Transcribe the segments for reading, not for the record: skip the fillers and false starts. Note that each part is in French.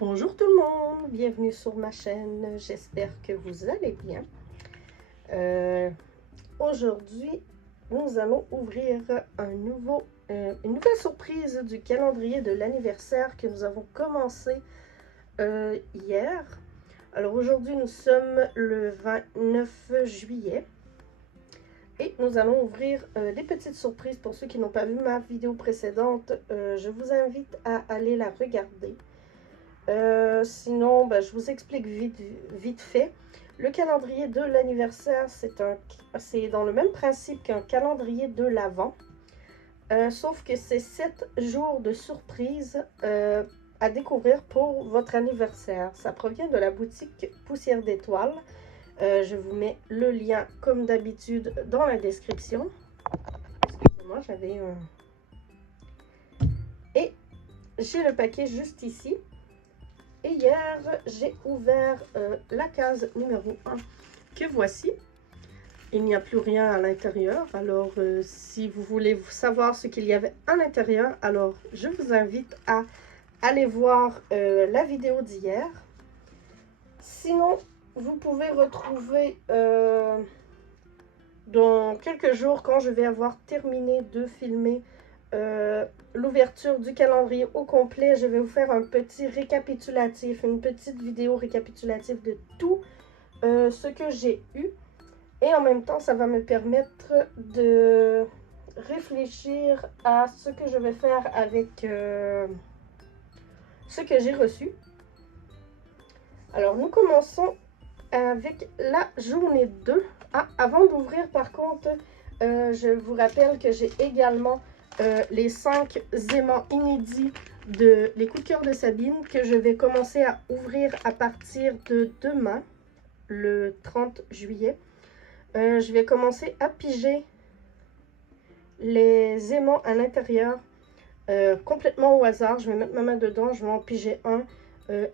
Bonjour tout le monde, bienvenue sur ma chaîne, j'espère que vous allez bien. Aujourd'hui, nous allons ouvrir une nouvelle surprise du calendrier de l'anniversaire que nous avons commencé hier. Alors aujourd'hui, nous sommes le 29 juillet et nous allons ouvrir des petites surprises. Pour ceux qui n'ont pas vu ma vidéo précédente, je vous invite à aller la regarder. Sinon, je vous explique vite fait. Le calendrier de l'anniversaire, c'est dans le même principe qu'un calendrier de l'Avent. Sauf que c'est 7 jours de surprise à découvrir pour votre anniversaire. Ça provient de la boutique Poussière d'Étoiles. Je vous mets le lien, comme d'habitude, dans la description. Excusez-moi, j'avais un... Et j'ai le paquet juste ici. Et hier, j'ai ouvert la case numéro 1 que voici. Il n'y a plus rien à l'intérieur. Alors, si vous voulez savoir ce qu'il y avait à l'intérieur, alors je vous invite à aller voir la vidéo d'hier. Sinon, vous pouvez retrouver dans quelques jours, quand je vais avoir terminé de filmer l'ouverture du calendrier au complet, je vais vous faire un petit récapitulatif, une petite vidéo récapitulative de tout ce que j'ai eu. Et en même temps, ça va me permettre de réfléchir à ce que je vais faire avec ce que j'ai reçu. Alors, nous commençons avec la journée 2. Ah, avant d'ouvrir, par contre, je vous rappelle que j'ai également les 5 aimants inédits de Les coups de cœur de Sabine que je vais commencer à ouvrir à partir de demain, le 30 juillet. Je vais commencer à piger les aimants à l'intérieur complètement au hasard. Je vais mettre ma main dedans, je vais en piger un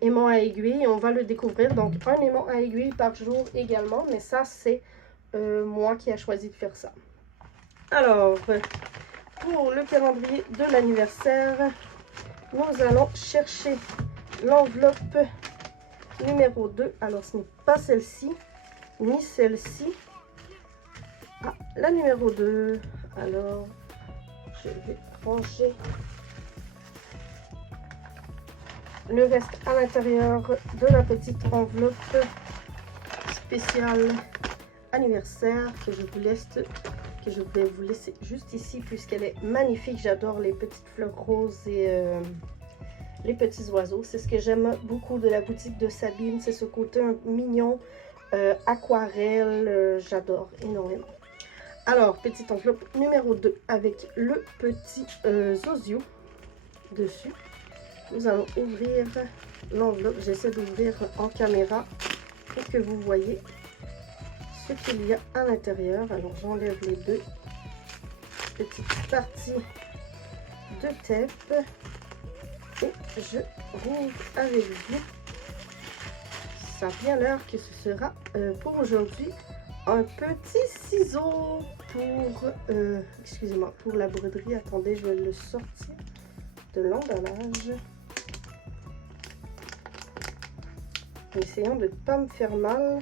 aimant à aiguille et on va le découvrir. Donc un aimant à aiguille par jour également, mais ça c'est moi qui a choisi de faire ça. Alors, pour le calendrier de l'anniversaire, nous allons chercher l'enveloppe numéro 2. Alors, ce n'est pas celle-ci, ni celle-ci. Ah, la numéro 2. Alors, je vais ranger le reste à l'intérieur de la petite enveloppe spéciale anniversaire que je vais vous laisser juste ici puisqu'elle est magnifique. J'adore les petites fleurs roses et les petits oiseaux. C'est ce que j'aime beaucoup de la boutique de Sabine. C'est ce côté mignon, aquarelle. J'adore énormément. Alors, petite enveloppe numéro 2 avec le petit Zozio dessus. Nous allons ouvrir l'enveloppe. J'essaie d'ouvrir en caméra pour que vous voyez ce qu'il y a à l'intérieur. Alors j'enlève les deux petites parties de tape et je rouvre avec vous. Ça a bien l'air que ce sera pour aujourd'hui un petit ciseau pour excusez-moi, pour la broderie. Attendez, je vais le sortir de l'emballage. Essayons de ne pas me faire mal.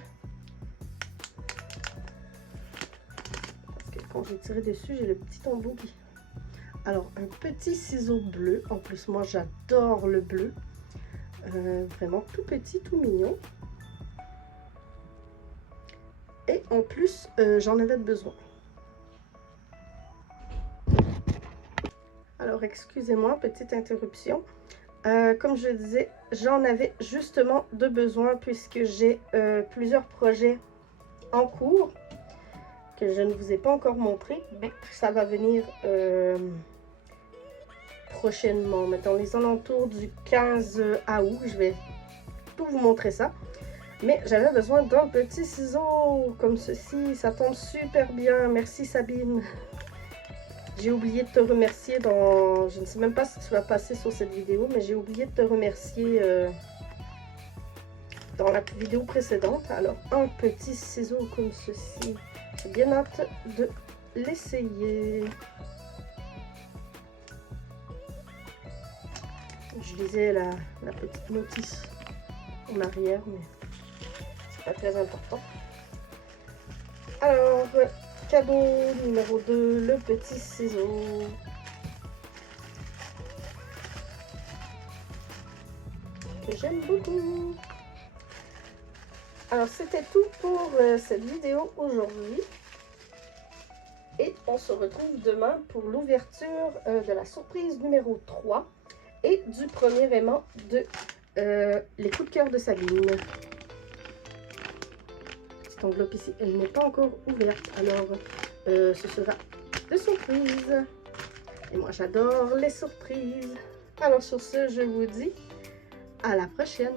Quand j'ai tiré dessus, j'ai le petit embout qui... Alors, un petit ciseau bleu. En plus, moi, j'adore le bleu. Vraiment tout petit, tout mignon. Et en plus, j'en avais besoin. Alors, excusez-moi, petite interruption. Comme je disais, j'en avais justement de besoin puisque j'ai plusieurs projets en cours que je ne vous ai pas encore montré, mais ça va venir prochainement, dans les alentours du 15 août. Je vais tout vous montrer ça. Mais j'avais besoin d'un petit ciseau comme ceci. Ça tombe super bien. Merci Sabine. J'ai oublié de te remercier dans... Je ne sais même pas si tu vas passer sur cette vidéo, mais j'ai oublié de te remercier dans la vidéo précédente. Alors, un petit ciseau comme ceci. J'ai bien hâte de l'essayer. Je je lisais la petite notice en arrière, mais c'est pas très important. Alors, cadeau numéro 2, le petit ciseau. Que j'aime beaucoup. Alors, c'était tout pour cette vidéo aujourd'hui. Et on se retrouve demain pour l'ouverture de la surprise numéro 3 et du premier aimant de les coups de cœur de Sabine. Petite enveloppe ici, elle n'est pas encore ouverte, alors ce sera de surprise. Et moi j'adore les surprises. Alors sur ce, je vous dis à la prochaine.